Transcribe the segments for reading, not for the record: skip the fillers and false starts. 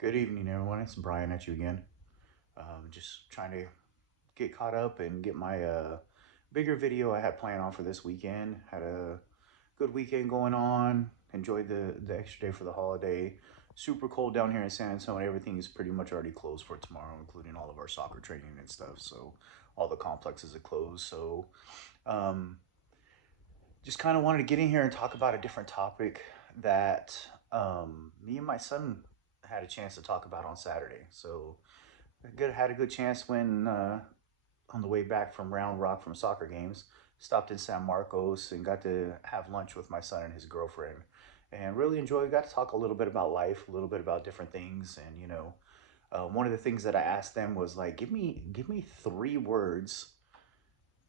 Good evening, everyone. It's Brian at you again. Just trying to get caught up and get my bigger video I had planned on for this weekend. Had a good weekend going on. Enjoyed the extra day for the holiday. Super cold down here in San Antonio. Everything is pretty much already closed for tomorrow, including all of our soccer training and stuff. So all the complexes are closed. So um, just kind of wanted to get in here and talk about a different topic that me and my son had a chance to talk about on Saturday. So had a good chance when on the way back from Round Rock from soccer games, stopped in San Marcos and got to have lunch with my son and his girlfriend, and really enjoyed. Got to talk a little bit about life, a little bit about different things, and one of the things that I asked them was like, give me three words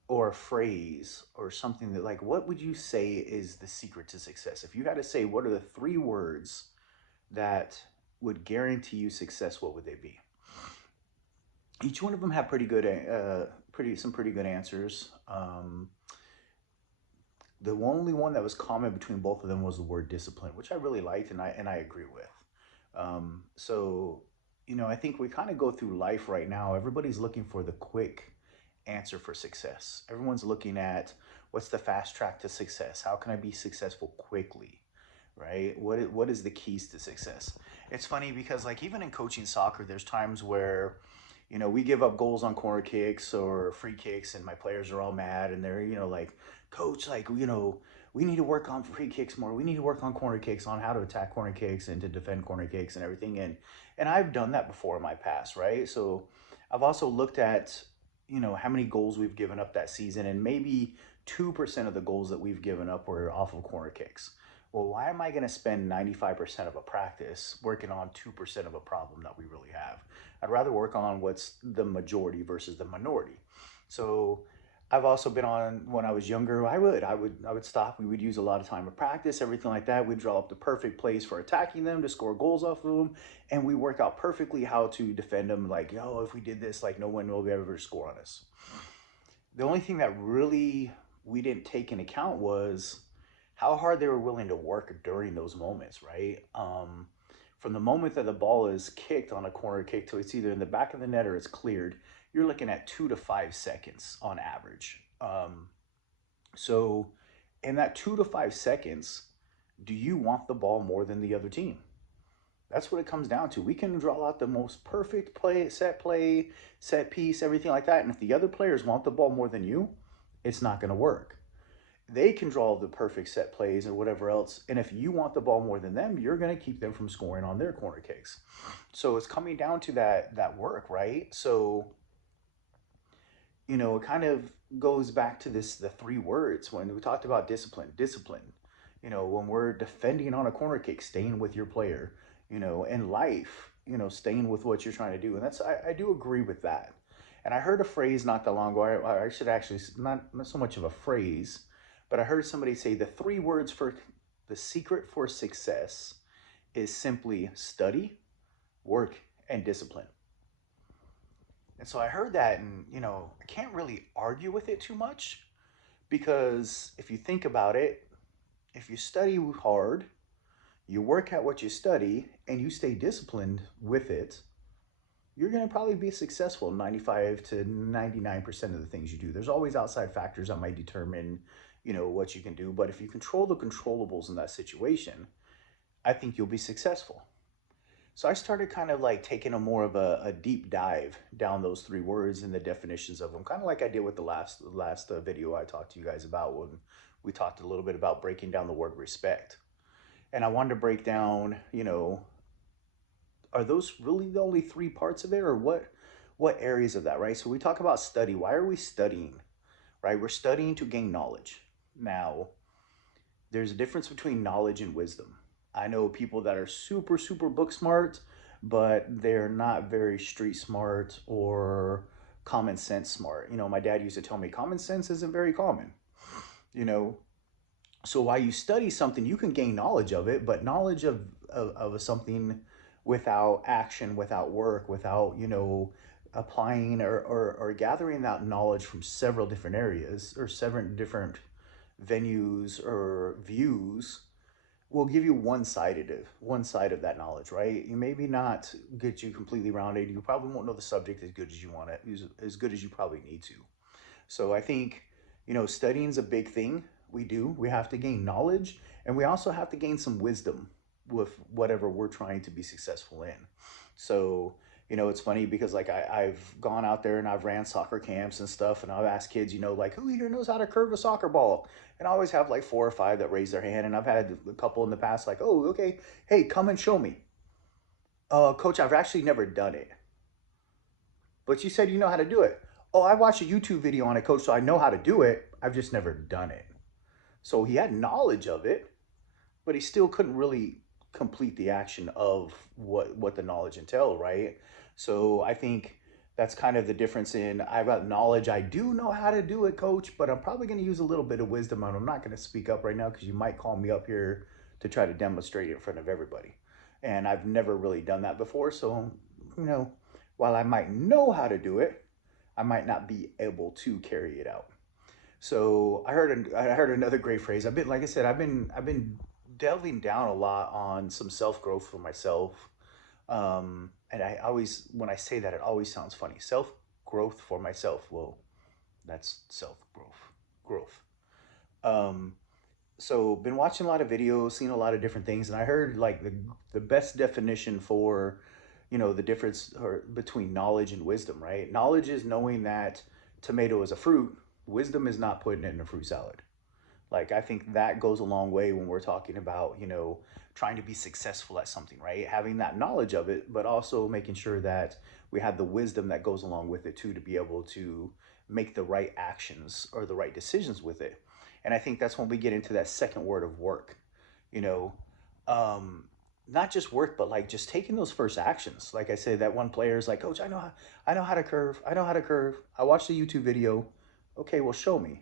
or a phrase or something that like what would you say is the secret to success? If you had to say what are the three words that would guarantee you success, what would they be? Each one of them had pretty good answers. The only one that was common between both of them was the word discipline, which I really liked and I agree with. So I think we kind of go through life right now. Everybody's looking for the quick answer for success. Everyone's looking at what's the fast track to success? How can I be successful quickly? Right? What is the keys to success? It's funny because like even in coaching soccer, there's times where we give up goals on corner kicks or free kicks, and my players are all mad, and they're like, coach, like we need to work on free kicks more. We need to work on corner kicks, on how to attack corner kicks and to defend corner kicks and everything. And I've done that before in my past, right? So I've also looked at how many goals we've given up that season, and maybe 2% of the goals that we've given up were off of corner kicks. Well, why am I going to spend 95% of a practice working on 2% of a problem that we really have? I'd rather work on what's the majority versus the minority. So I've also been on when I was younger. I would stop. We would use a lot of time of practice, everything like that. We'd draw up the perfect plays for attacking them to score goals off of them, and we work out perfectly how to defend them. Like, if we did this, like no one will be able to score on us. The only thing that really we didn't take into account was how hard they were willing to work during those moments, right? From the moment that the ball is kicked on a corner kick till it's either in the back of the net or it's cleared, you're looking at 2 to 5 seconds on average. So, in that 2 to 5 seconds, do you want the ball more than the other team? That's what it comes down to. We can draw out the most perfect play, set piece, everything like that. And if the other players want the ball more than you, it's not going to work. They can draw the perfect set plays or whatever else. And if you want the ball more than them, you're going to keep them from scoring on their corner kicks. So it's coming down to that work, right? So, it kind of goes back to the three words when we talked about discipline. Discipline. When we're defending on a corner kick, staying with your player, in life, staying with what you're trying to do. And I do agree with that. And I heard a phrase not that long ago. I should actually, not so much of a phrase, but I heard somebody say the three words for the secret for success is simply study, work, and discipline. And so I heard that, and I can't really argue with it too much because if you think about it, if you study hard, you work at what you study, and you stay disciplined with it, you're going to probably be successful 95 to 99% of the things you do. There's always outside factors that might determine, what you can do. But if you control the controllables in that situation, I think you'll be successful. So I started kind of like taking a more of a deep dive down those three words and the definitions of them, kind of like I did with the last video I talked to you guys about when we talked a little bit about breaking down the word respect. And I wanted to break down, are those really the only three parts of it, or what areas of that, right? So we talk about study. Why are we studying? Right? We're studying to gain knowledge. Now, there's a difference between knowledge and wisdom. I know people that are super, super book smart, but they're not very street smart or common sense smart. My dad used to tell me common sense isn't very common. You know, so while you study something, you can gain knowledge of it, but knowledge of something without action, without work, without, applying or gathering that knowledge from several different areas or several different venues or views, will give you one side of that knowledge, right? You maybe not get you completely rounded. You probably won't know the subject as good as you want it, as good as you probably need to. So I think, studying is a big thing. We do. We have to gain knowledge, and we also have to gain some wisdom with whatever we're trying to be successful in. So, it's funny because like I've gone out there and I've ran soccer camps and stuff, and I've asked kids, like, who here knows how to curve a soccer ball? And I always have like four or five that raise their hand, and I've had a couple in the past like, oh, okay, hey, come and show me. Coach, I've actually never done it. But you said you know how to do it. Oh, I watched a YouTube video on it, coach, so I know how to do it. I've just never done it. So he had knowledge of it, but he still couldn't really complete the action of what the knowledge entailed, right? So I think that's kind of the difference in I've got knowledge. I do know how to do it, coach, but I'm probably going to use a little bit of wisdom, and I'm not going to speak up right now because you might call me up here to try to demonstrate it in front of everybody. And I've never really done that before. So, you know, while I might know how to do it, I might not be able to carry it out. So I heard another great phrase. I've been like I said, I've been delving down a lot on some self growth for myself. And I always when I say that, it always sounds funny. Self growth for myself. Well, that's self growth. Um, so been watching a lot of videos, seen a lot of different things, and I heard like the best definition for, the difference or between knowledge and wisdom, right? Knowledge is knowing that tomato is a fruit. Wisdom is not putting it in a fruit salad. Like I think that goes a long way when we're talking about, trying to be successful at something, right? Having that knowledge of it, but also making sure that we have the wisdom that goes along with it too, to be able to make the right actions or the right decisions with it. And I think that's when we get into that second word of work, you know, um, not just work, but like just taking those first actions. Like I said, that one player is like, coach, I know how to curve. I know how to curve. I watched the YouTube video. Okay, well, show me.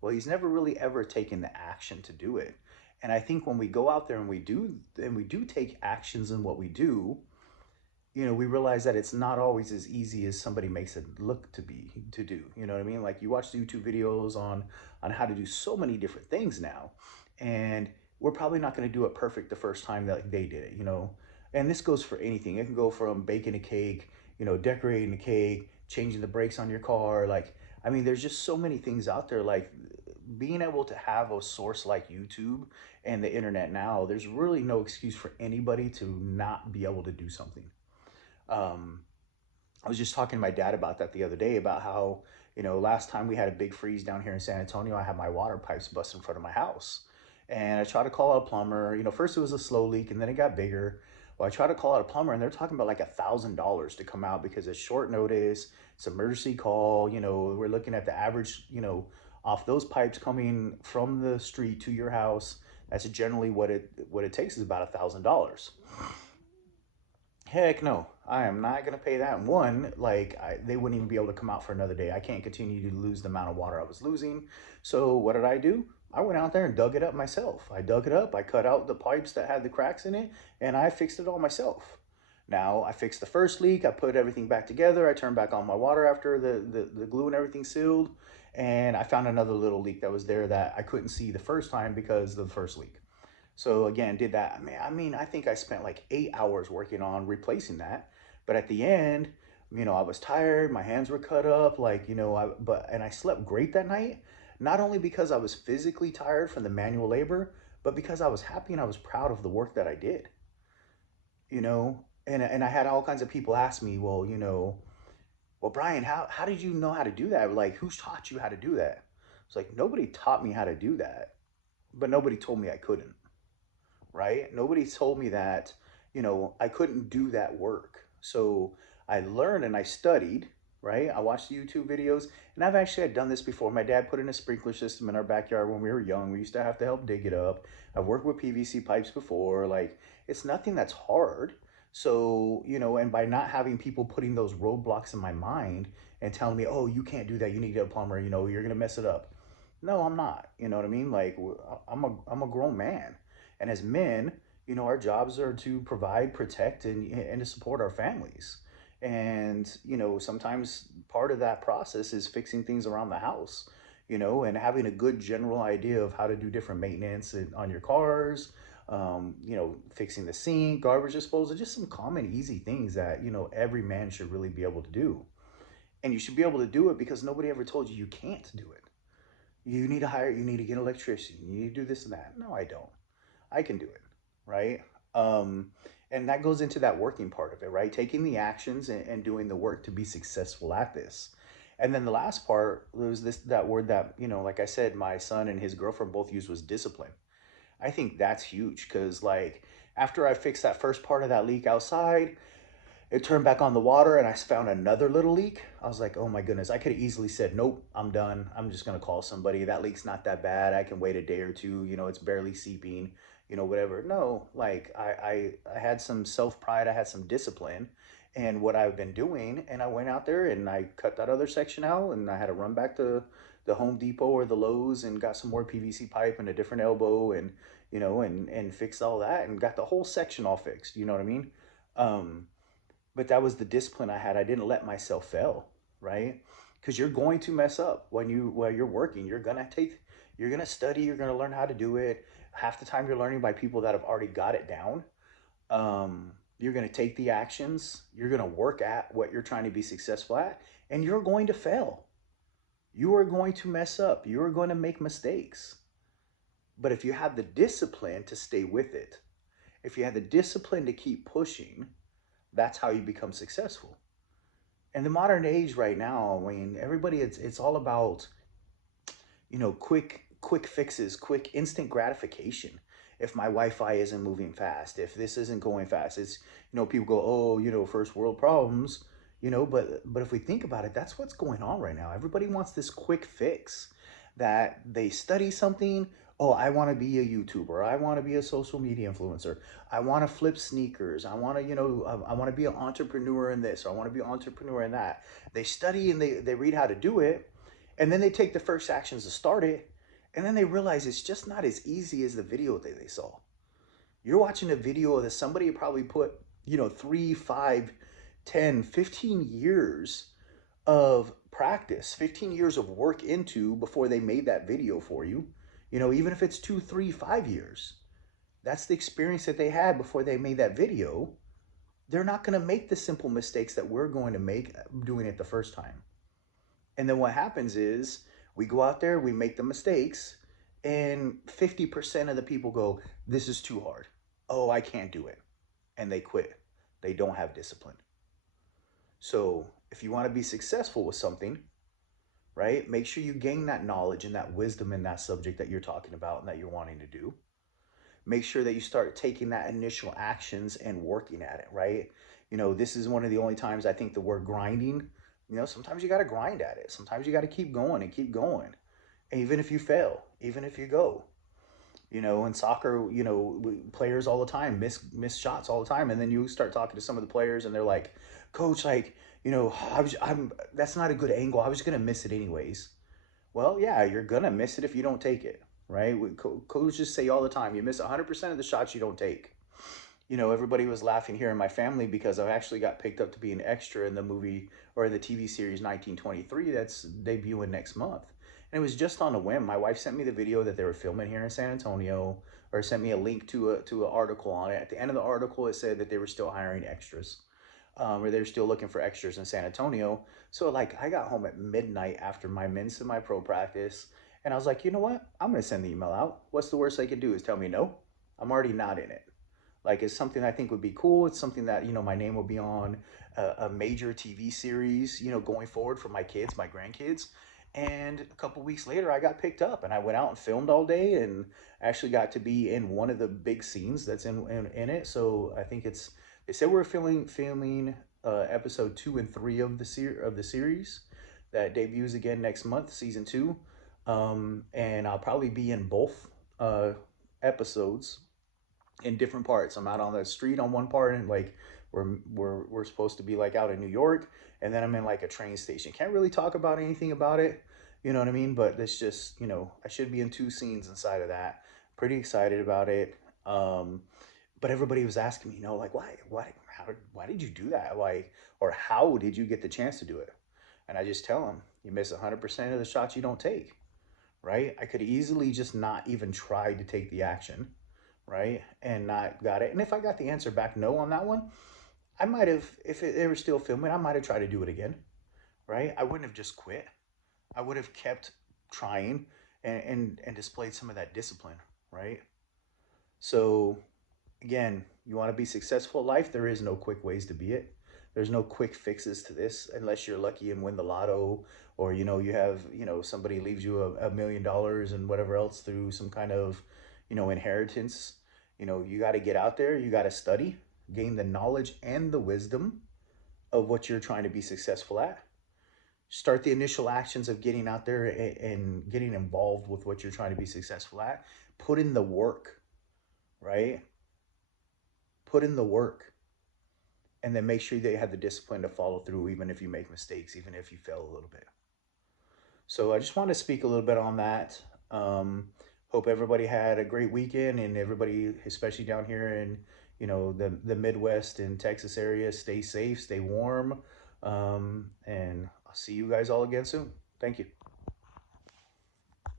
Well, he's never really ever taken the action to do it. And I think when we go out there and we do take actions in what we do, we realize that it's not always as easy as somebody makes it look to do. You know what I mean? Like you watch the YouTube videos on how to do so many different things now. And we're probably not going to do it perfect the first time that like, they did it. And this goes for anything. It can go from baking a cake, decorating a cake, changing the brakes on your car. Like, I mean, there's just so many things out there. Like being able to have a source like YouTube and the internet now, there's really no excuse for anybody to not be able to do something. Um, I was just talking to my dad about that the other day about how, last time we had a big freeze down here in San Antonio, I had my water pipes bust in front of my house. And I tried to call out a plumber. First it was a slow leak and then it got bigger. Well, I tried to call out a plumber and they're talking about like $1,000 to come out because it's short notice, it's an emergency call. We're looking at the average, off those pipes coming from the street to your house. That's generally what it takes is about $1,000. Heck no, I am not gonna pay that. One, like they wouldn't even be able to come out for another day. I can't continue to lose the amount of water I was losing. So what did I do? I went out there and dug it up myself. I dug it up. I cut out the pipes that had the cracks in it, and I fixed it all myself. Now I fixed the first leak. I put everything back together. I turned back on my water after the glue and everything sealed, and I found another little leak that was there that I couldn't see the first time because of the first leak. So again, did that. I mean, I think I spent like 8 hours working on replacing that. But at the end, I was tired. My hands were cut up. Like, and I slept great that night. Not only because I was physically tired from the manual labor, but because I was happy and I was proud of the work that I did. And I had all kinds of people ask me, well, Brian, how did you know how to do that? Like, who's taught you how to do that? It's like nobody taught me how to do that, but nobody told me I couldn't, right? Nobody told me that, I couldn't do that work. So I learned and I studied, right? I watched the YouTube videos, and I've actually had done this before. My dad put in a sprinkler system in our backyard when we were young. We used to have to help dig it up. I've worked with PVC pipes before. Like, it's nothing that's hard. So, and by not having people putting those roadblocks in my mind and telling me, oh, you can't do that, you need to get a plumber, you're going to mess it up. No, I'm not. You know what I mean? Like I'm a grown man, and as men, our jobs are to provide, protect, and to support our families. And sometimes part of that process is fixing things around the house, and having a good general idea of how to do different maintenance on your cars, fixing the sink, garbage disposal, just some common, easy things that, every man should really be able to do. And you should be able to do it because nobody ever told you you can't do it. You need to get an electrician, you need to do this and that. No, I don't. I can do it, right? Um, and that goes into that working part of it, right? Taking the actions and doing the work to be successful at this. And then the last part was that word that, like I said, my son and his girlfriend both used was discipline. I think that's huge because, like, after I fixed that first part of that leak outside, it turned back on the water and I found another little leak. I was like, oh my goodness, I could have easily said, nope, I'm done. I'm just going to call somebody. That leak's not that bad. I can wait a day or two. It's barely seeping, whatever. No, like I had some self pride. I had some discipline and what I've been doing. And I went out there and I cut that other section out and I had to run back to the Home Depot or the Lowe's and got some more PVC pipe and a different elbow and, and fixed all that and got the whole section all fixed. You know what I mean? Um, but that was the discipline I had. I didn't let myself fail, right? Because you're going to mess up while you're working. You're gonna study, you're gonna learn how to do it. Half the time you're learning by people that have already got it down. You're gonna take the actions, you're gonna work at what you're trying to be successful at, and you're going to fail. You are going to mess up, you are going to make mistakes. But if you have the discipline to stay with it, if you have the discipline to keep pushing, that's how you become successful. In the modern age right now, I mean, everybody, it's all about, quick fixes, quick instant gratification. If my Wi-Fi isn't moving fast, if this isn't going fast, it's, people go, oh, first world problems, but if we think about it, that's what's going on right now. Everybody wants this quick fix, that they study something. Oh, I want to be a YouTuber. I want to be a social media influencer. I want to flip sneakers. I want to, I want to be an entrepreneur in this, or I want to be an entrepreneur in that. They study and they read how to do it, and then they take the first actions to start it, and then they realize it's just not as easy as the video that they saw. You're watching a video that somebody probably put, 3, 5, 10, 15 years of practice, 15 years of work into before they made that video for you. Even if it's 2, 3, 5 years, that's the experience that they had before they made that video. They're not going to make the simple mistakes that we're going to make doing it the first time. And then what happens is we go out there, we make the mistakes, and 50% of the people go, this is too hard. Oh, I can't do it. And they quit. They don't have discipline. So if you want to be successful with something, right, make sure you gain that knowledge and that wisdom in that subject that you're talking about and that you're wanting to do. Make sure that you start taking that initial actions and working at it, right? This is one of the only times I think the word grinding, sometimes you got to grind at it. Sometimes you got to keep going and keep going. And even if you fail, even if you go, in soccer, players all the time miss shots all the time. And then you start talking to some of the players and they're like, coach, like, that's not a good angle. I was going to miss it anyways. Well, yeah, you're going to miss it if you don't take it, right? Coaches say all the time, you miss 100% of the shots you don't take. Everybody was laughing here in my family because I actually got picked up to be an extra in the movie or the TV series 1923 that's debuting next month. And it was just on a whim. My wife sent me the video that they were filming here in San Antonio, or sent me a link to an article on it. At the end of the article, it said that they were still hiring extras, or they were still looking for extras in San Antonio. So like I got home at midnight after my men's semi-pro practice, and I was like, you know what? I'm gonna send the email out. What's the worst they could do is tell me no. I'm already not in it. Like, it's something I think would be cool. It's something that, my name will be on a major TV series, going forward for my kids, my grandkids. And a couple weeks later, I got picked up and I went out and filmed all day and actually got to be in one of the big scenes that's in it. So I think they said we're filming episode 2 and 3 of the series that debuts again next month, season 2. And I'll probably be in both episodes in different parts. I'm out on the street on one part, and like we're supposed to be like out in New York, and then I'm in like a train station. Can't really talk about anything about it, you know what I mean? But it's just, I should be in 2 scenes inside of that. Pretty excited about it. But everybody was asking me, like, why did you do that? Why, or how did you get the chance to do it? And I just tell them, you miss 100% of the shots you don't take, right? I could easily just not even try to take the action, right? And not got it. And if I got the answer back no on that one, I might have, if they were still filming, I might have tried to do it again, right? I wouldn't have just quit. I would have kept trying and displayed some of that discipline, right? So again, you want to be successful in life, there is no quick ways to be it. There's no quick fixes to this unless you're lucky and win the lotto, or you have, somebody leaves you $1 million and whatever else through some kind of, inheritance. You got to get out there, you got to study, gain the knowledge and the wisdom of what you're trying to be successful at. Start the initial actions of getting out there and getting involved with what you're trying to be successful at. Put in the work, right? Put in the work, and then make sure that you have the discipline to follow through, even if you make mistakes, even if you fail a little bit. So I just want to speak a little bit on that. Hope everybody had a great weekend, and everybody, especially down here in the Midwest and Texas area, stay safe, stay warm, and I'll see you guys all again soon. Thank you.